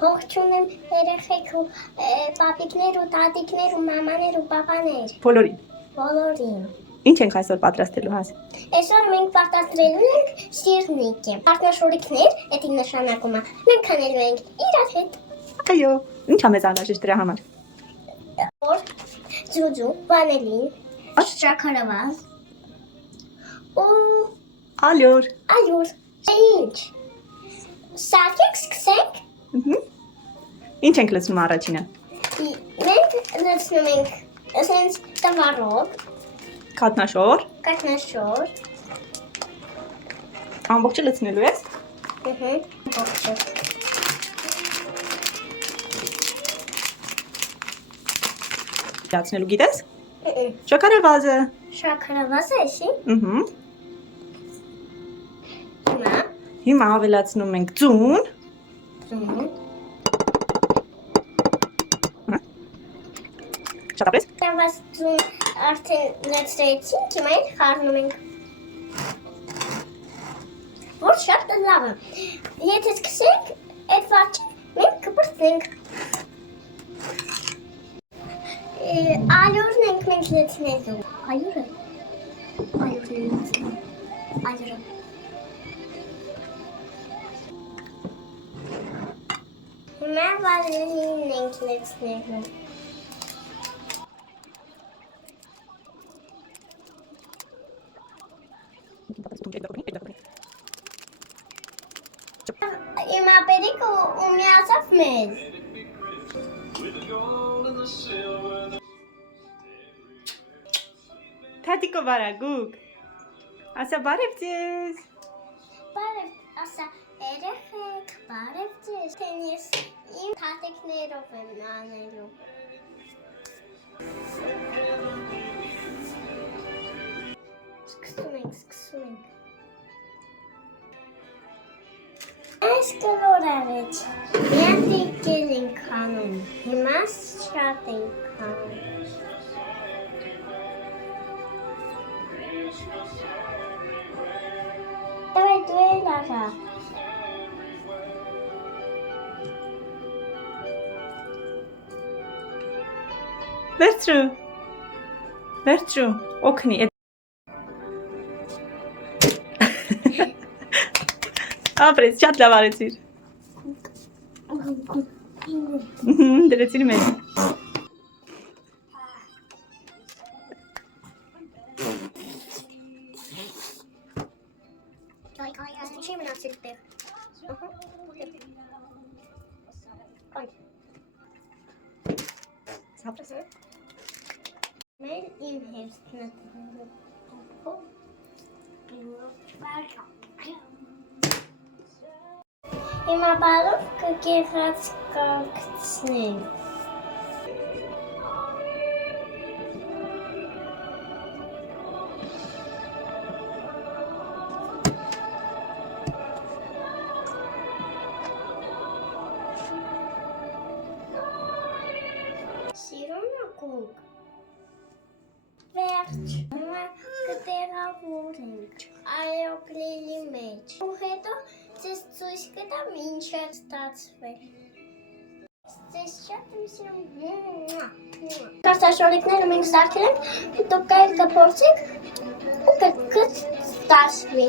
Ողջուն եմ երեխեք ու պապիկներ ու տատիկներ ու մամաներ ու պապաներ։ Բոլորին։ Ինչ ենք այսօր պատրաստելու հաս։ Այսօր մենք պատրաստելու ենք սիրնիկի։ Արտաշորիկներ, դա նշանակում է մենք քնելու ենք իրար հետ։ Այո, ի՞նչ է մեզ անհրաժեշտ դրա համար։ Օր, ջուջու, վանելին, շաքարավազ ու ալյուր։ Ինչ։ Սարքենք, սկսենք։ Ինչ ենք լցնում առաջինը։ Մենք լցնում ենք ասենց տվարով, Կատնաշոր։ Ամբողջը լցնելու ես։ Ամբողջը։ Լացնելու գիտես։ Շաքարավազը։ Շաքարավազը էսի։ Հիմա ավելացնում ենք ձուն։ Շատ ապրես։ Ձուն արդեն լցրեցինք, հիմա էլ խառնում ենք։ Որ շատ լավ է։ Եթե սկսենք, այդ վարչը մենք կպրծենք։ Ալյուրն ենք մենք լցնելու։ Ալյուրը։ Հիմա վանելին ենք լցնելու։ Իմ ապերիկը ու միացավ մեզ։ Թատիկո բարագուկ։ Ասա բարև ձեզ։ Բարև, ասա երեխեք, բարև ձեզ։ Թեն ես իմ թատիկներով եմ անելու։ Սկսում ենք։ Այս կլոր արեց, միան դիկել ենք անում, հիմա շատ ենք անում։ Դավայ դու էլ արա։ Վերցրու, օգնի։ Ապրես, շատ լավ արեցիր։ Դրեցիր մեզ։ Չի մնացել տեղ։ Սապրես։ Մեր իմ հերցնատները։ Հիմա բարով կգեղացկացնենք։ Սիրունակուկ։ Վերջ, հիմա կտեղավորենք այոկլելի մեջ։ Ու հետո ձեզ ցույց կտամ ինչ է ստացվել։ Ձեզ շատ եմ սիրում։ Արտաշորիկները մենք սարքել ենք, դուք կայել կփորձեք ու կստացվի։